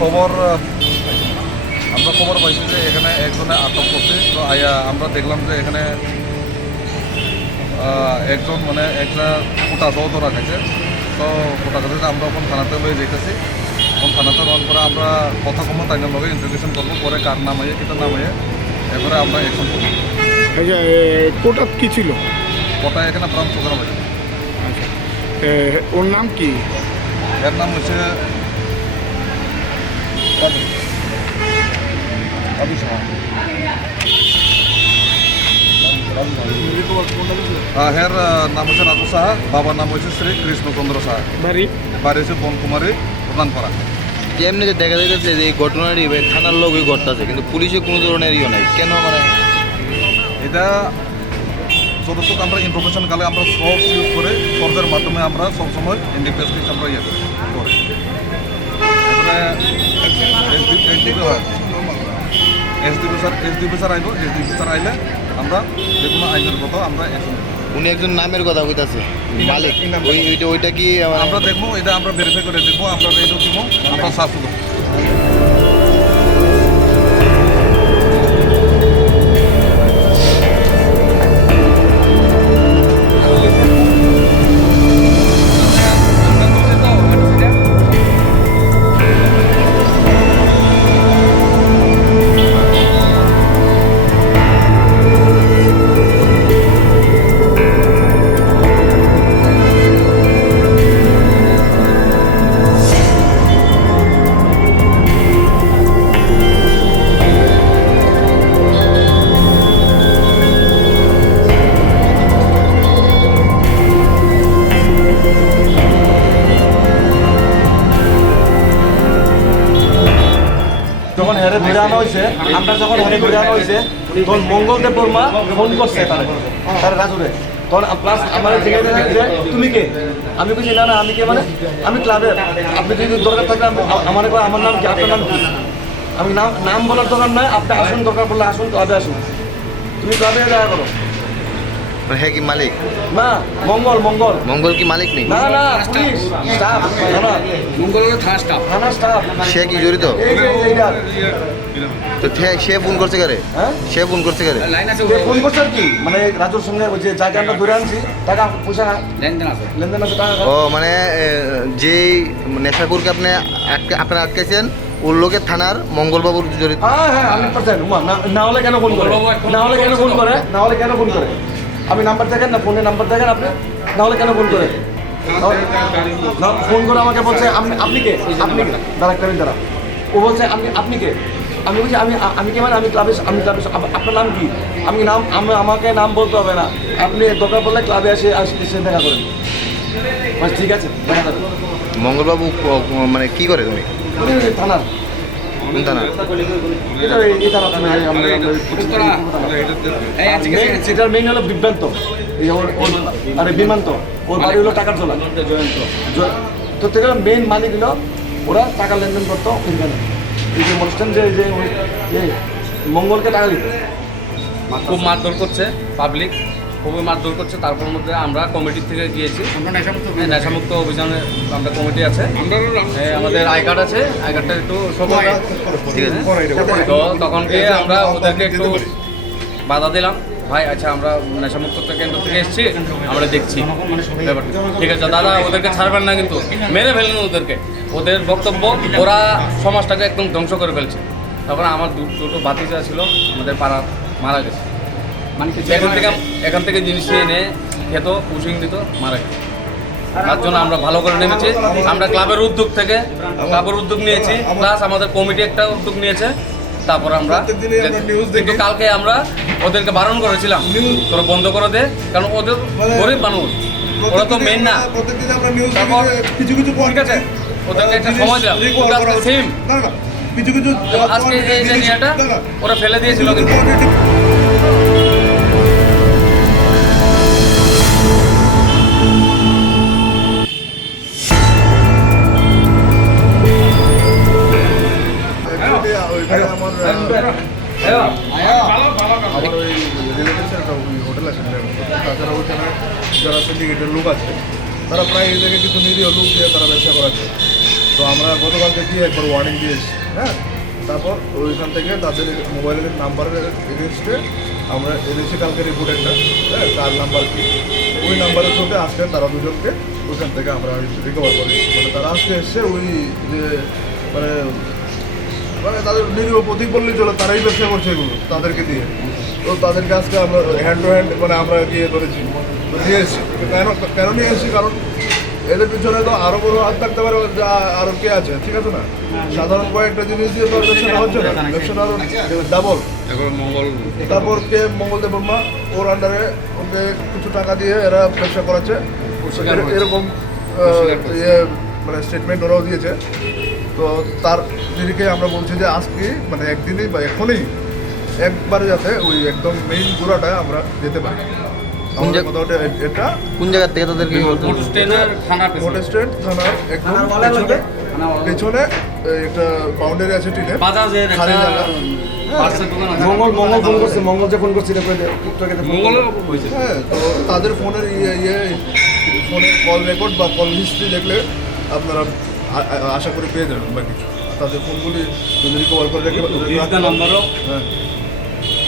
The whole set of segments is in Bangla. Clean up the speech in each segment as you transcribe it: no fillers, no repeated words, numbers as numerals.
খবর পাইছি যে এখানে একজনে আটক করছে। তো আমরা দেখলাম যে এখানে একজন মানে একটা কোটা দৌড় রাখাইছে। তো কোটা খাতে আমরা এখন থানাতে লয়ে যেতেছি। এখন থানাতে রন করে আমরা কথা কম তাই লগে ইন্টারভিউশন করবো, পরে কার নাম হয়ে কিতার নাম হয়ে এরপরে আমরা অ্যাকশন করবো। আচ্ছা, কোটা কি ছিল? কোটা এখানে ব্রাঞ্চ প্রোগ্রাম আছে। আচ্ছা, ওর নাম কি? এর নাম হচ্ছে হের নাম হচ্ছে রাজু সাহা, বাবার নাম হচ্ছে শ্রী কৃষ্ণচন্দ্র সাহা, বাড়ি হচ্ছে বনকুমারী প্রধানপাড়া। এমনিতে দেখা যাচ্ছে যে এই ঘটনাটি থানার লোকই ঘটতেছে, কিন্তু পুলিশে কোনো ধরনের ইয়ে নাই কেন? মানে এটা যতটুকু আমরা ইনফরমেশন কালে আমরা সোর্স ইউজ করে সোর্সের মাধ্যমে আমরা সবসময় ইন্ডিপেন্ডেন্স আমরা ইয়ে করি। এরপরে এসডিপি স্যার আইব, এসডিপি স্যার আইলে আমরা যে কোনো আইনের কথা আমরা অ্যাকশন নেব। উনি একজন নামের কথা কইতাছে, মালিক ওইটা কি আমরা দেখবো, এটা আমরা ভেরিফাই করে দেখবো, আমরা এটা দিব, আমরা সার্চ করবো। যখন হেরে ধরে আনা হয়েছে, আমরা যখন হেরে ধরে আনা হয়েছে তখন মঙ্গলদেব বর্মা ফোন করছে তার রাজুরে। তখন প্লাস আমার জিজ্ঞাসা যে তুমি কে? আমি বলছি না আমি কে মানে আমি ক্লাবের, আপনি যদি দরকার থাকে আমার নাম কি, আপনার নাম কি? আমি নাম বলার দরকার নয়, আপনি আসুন, দরকার পড়লে আসুন, ক্লাবে আসুন, তুমি ক্লাবে দেখা করো। হ্যাঁ কি মালিক? না, মঙ্গল কি মালিক নেই? না পুলিশ স্টাফ, থানা স্টাফ। সে কি জড়িত? তো সে ফোন করছে কারে? হ্যাঁ, সে ফোন করছে কারে? ফোন করছে আর কি, মানে রাজুর সঙ্গে ওই যে যাকে আমরা ধরে আনছি টাকা পয়সা লেনদেন আছে টাকা। ও মানে যেই নেশাকুরকে আপনারা আটকেছেন ওর লোকের থানার মঙ্গলবাবুর জড়িত? হ্যাঁ 100%। না হলে কেন ফোন করে? আমি নাম্বার দেখেন না, ফোনে নাম্বার দেখেন আপনি, না হলে কেন ফোন করে? না ফোন করে আমাকে বলছে আপনি কে দাঁড়া একটা দাঁড়া। ও বলছে আপনি কে? আমি বলছি আমি কে মানে আমি ক্লাবে আপনার নাম কি? আমাকে নাম বলতে হবে না, আপনি দরকার পড়লে ক্লাবে এসে দেখা করেন। ঠিক আছে, দেখা যাবে। মঙ্গলবাবু মানে কি করে তুমি? থানার কোন থানা? সেটার মেইন হলো বিভ্রান্ত, আরে বিমান্ত, ওর বাড়ি হলো টাকার জোলা। তো থেকে মেইন মালিক হলো ওরা টাকা লেনদেন করতো ওইখানে। এই যে অনুষ্ঠান যে মঙ্গলকে টাকা দিত, খুব মারধর করছে, পাবলিক খুবই মারধর করছে। তারপর মধ্যে আমরা কমিটি থেকে গিয়েছি, নেশামুক্ত অভিযানে আমরা কমিটি আছে, আমাদের আই কার্ড আছে, আই কার্ডটা একটু সময় ঠিক আছে। তো তখন গিয়ে আমরা ওদেরকে একটু বাধা দিলাম, ভাই আচ্ছা আমরা নেশামুক্ত কেন্দ্র থেকে এসেছি, আমরা দেখছি ব্যাপারটা। ঠিক আছে দাদা, ওদেরকে ছাড়বেন না কিন্তু, মেরে ফেলেন ওদেরকে। ওদের বক্তব্য ওরা সমাজটাকে একদম ধ্বংস করে ফেলছে। তখন আমার দুটো ভাতিজা ছিল আমাদের পাড়া, মারা গেছে। এখান থেকে জিনিস নিয়ে এনে খেত, পুশিং দিত, মারা গেছে। তার জন্য আমরা ভালো করে নেমেছি। আমরা ক্লাবের উদ্যোগ নিয়েছি, প্লাস আমাদের কমিটি একটা উদ্যোগ নিয়েছে। তারপর আমরা কিন্তু কালকে আমরা ওদেরকে বারণ করেছিলাম তোরা বন্ধ করে দে, কারণ ওদের গরিব মানুষ, ওরা তো মেন না। তারপর কিছু ঠিক আছে, ওদেরকে একটা সময় দিলাম, সেম আজকে এই যে নিয়েটা ওরা ফেলে দিয়েছিল কিন্তু আমার ওই রিলেটিভস একটা হোটেল আছে, তাছাড়া ওইখানে যারা সিন্ডিকেটের লোক আছে তারা প্রায় এই জায়গায় কিছু নিরীহ লোক দিয়ে তারা ব্যবসা করাচ্ছে। তো তো আমরা গতকালকে গিয়ে একবার ওয়ার্নিং দিয়ে এসেছি, হ্যাঁ। তারপর ওইখান থেকে তাদের মোবাইলের নাম্বারের এগেনস্টে আমরা এনেছি কালকে রিপোর্ট একটা, হ্যাঁ, কার নাম্বার কি, ওই নাম্বারের সাথে আজকে তারা দুজনকে ওইখান থেকে আমরা রিকভার করি। মানে তারা আজকে এসছে ওই যে মানে মানে তাদের নিরীহ প্রতীক বললেই চলো, তারাই ব্যবসা করছে এগুলো তাদেরকে দিয়ে। তো তাদেরকে আজকে আমরা হ্যান্ড টু হ্যান্ড মানে আমরা গিয়ে ধরেছি, নিয়ে এসেছি। কেন নিয়ে এসেছি, কারণ এদের পিছনে তো আরো বড় হাত থাকতে পারে, যা আরো কে আছে, ঠিক আছে না? সাধারণ কয়েকটা জিনিস দিয়ে তো আর ব্যবসাটা হচ্ছে না, ব্যবসাটা আরো ডাবল। তারপর কে মঙ্গলদেব বর্মা, ওর আন্ডারে ওকে কিছু টাকা দিয়ে এরা ব্যবসা করাচ্ছে, এরকম ইয়ে মানে স্টেটমেন্ট ওরাও দিয়েছে। তো তার দিদিকে আমরা বলছি যে আজকে মানে একদিনই বা এখনই একবারে যাতে ওই একদম মেইন গোড়াটা আমরা যেতে পারি। আমাদের কথা ওটা এটা কোন জায়গা থেকে তাদেরকে মোটেস্টেন্ট থানার একদম পেছনে একটা বাউন্ডারি আছে টিনের খালি জায়গা। মঙ্গল ফোন করছে, মঙ্গল যে ফোন করছিল হ্যাঁ, তো তাদের ফোনের ফোনের কল রেকর্ড বা কল হিস্ট্রি দেখলে আপনারা আশা করি পেয়ে যাবেন বা কিছু। তাদের ফোনগুলি যদি রিকভার করে রেখে হ্যাঁ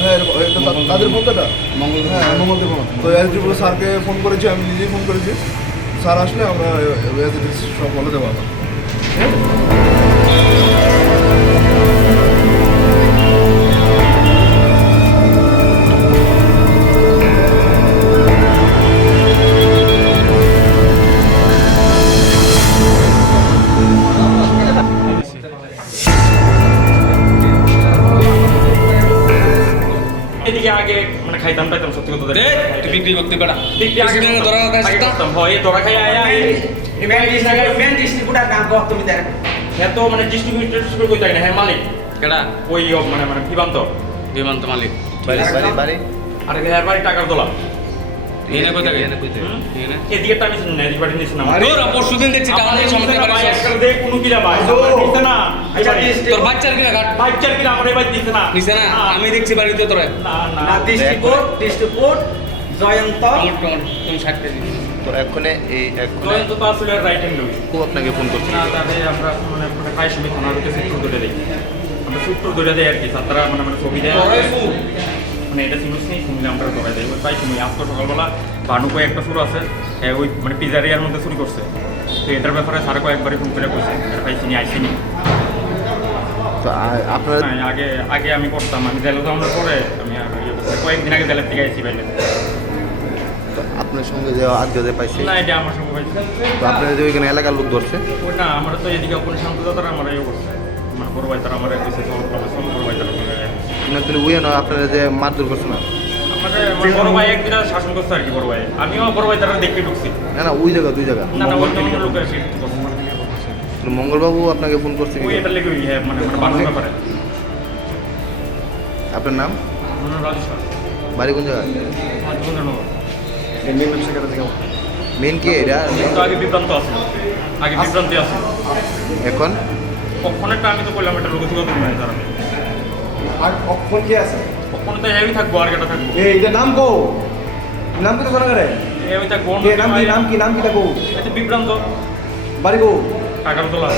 হ্যাঁ এটা তাদের ফোনটা হ্যাঁ মঙ্গলদেব। তো এসডিপুর স্যারকে ফোন করেছি, আমি নিজেই ফোন করেছি। স্যার আসলে আমরা সব বলে দেবো আমার। এদিকে আগে মানে খাইতাম পাইতাম সত্যি কথা রে তুই বিক্রি করতে পারা বিক্রি আগে প্রেসিডেন্টের ধরা কথা আগে সেটা করতাম, হয় ধরা খাই আয়া মেন ডিস্ট্রিবিউটার নাম কত তুমি দেখ হ্যাঁ তো মানে ডিস্ট্রিবিউটর কই তাই না হ্যাঁ মালিক কেডা ওই মানে মানে বিমান্ত বিমান্ত মালিক বাড়ি আর হ্যাঁ বাড়ি টাকার দোলা এনে কই থাকে এদিকে টাইম ছিল না এদিকে বাড়ি নিছ না তোরা পরশুদিন দেখছি টাউনে সামনে ভাই পারিস একটা দেখ কোন কিলা ভাই নিছে না তোর বাচ্চার কিনা কাট বাচ্চার কিলা আমার ভাই দিছে না নিছে না আমি দেখছি বাড়িতে তোরা না না না ডিস্ট্রিবিউট জয়ন্ত তুমি 60 কেজি তো এক্ষণে এই এক্ষণে জয়ন্ত তো আসলে রাইট হ্যান্ড লই খুব আপনাকে ফোন করছি। না তাহলে আমরা মানে মানে প্রায় সময় থানার ভিতরে সূত্র ধরে দিই, আমরা সূত্র ধরে দেয় আর কি, তারা মানে মানে ছবি দেয় মানে এটা সিনুস নেই শুনলে আমরা ধরে দেয় ওই প্রায় সময় আজকে সকালবেলা ভানু একটা সুর আছে ওই মানে পিজারিয়ার মধ্যে চুরি করছে। তো এটার ব্যাপারে স্যার কয়েকবারই ফোন করে বলছে এটা ভাই চিনি আইসিনি। তো আপনারা আগে আগে আমি করতাম, আমি জেলে যাওয়ার পরে আমি আর ইয়ে করছি, কয়েকদিন আগে জেলের থেকে আইসি পাইলে আপনার সঙ্গে যে আত্মীয়দের পাইছে, না এটা আমার সঙ্গে পাইছে তো আপনারা যে ওইখানে এলাকার লোক ধরছে, ওই না আমরা তো এদিকে কোনো শান্তদাতারা আমরা ইয়ে করছে মানে বড় ভাই তারা আমার এসে বড় ভাই তারা না তুমি বুঝে নয় আপনারা যে মারধর করছে না? আমাদের আমার বড় ভাই একদিন শাসন করছে আর কি, বড় ভাই আমিও বড় ভাই তারা দেখতে ঢুকছি। না না ওই জায়গা দুই জায়গা। না না অন্য অন্য লোক এসে তো মঙ্গলবাবু আপনাকে ফোন করছে কি? ওই এটা লেগে ওই হ্যাঁ মানে মানে বানানোর ব্যাপারে আপনার নাম, মনে রাজু স্যার বাড়ি কোন জায়গায়? আমার জীবননগর মেন কি এটা? তো আগে বিভ্রান্ত আছে, আগে বিভ্রান্তি আছে এখন কখন একটা আমি তো বললাম একটা লোক থেকে তুমি তারা আর কখন কি আছে কখন তো হেভি থাকবো আর কেটা থাকবো এটা নাম কো নাম কি তো শোনা করে হেভি থাকবো নাম কি তা কো এটা বিভ্রান্ত বাড়ি কো টাকার তোলা